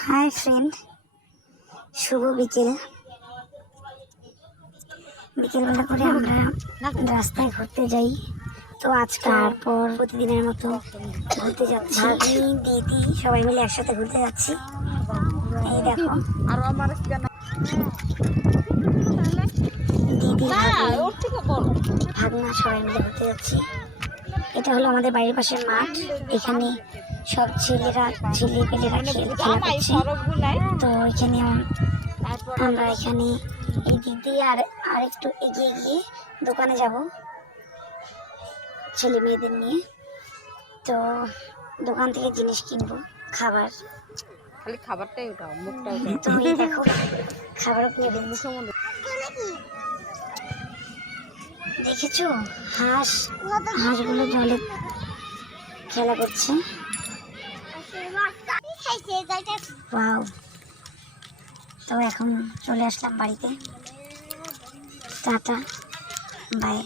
Hi friend, শুভ বিকেলবেলা করে আমরা রাস্তায় ঘুরতে যাই। তো আজকে তারপর প্রতিদিনের মতো ঘুরতে যাচ্ছি, ভাগ্নি দিদি সবাই মিলে একসাথে ঘুরতে যাচ্ছি। এই দেখো দিদি ভাগনা সবাই মিলে ঘুরতে যাচ্ছি। এটা হলো আমাদের বাড়ির পাশের মাঠ। এখানে সব ছেলেপেলেরা খেলা করছে। তো এখানে আমরা এখানে এই দিক দিয়ে আর একটু এগিয়ে গিয়ে দোকানে যাব ছেলে মেয়েদের নিয়ে। তো দোকান থেকে জিনিস কিনবো, খাবার, খালি খাবারটাই ওঠাও, মুখটা তো এই দেখো খাবারও কিনে দিচ্ছি। দেখেছো হাঁসগুলো জলে খেলা করছে। ওয়াও। তো এখন চলে আসলাম বাড়িতে। Tata, by.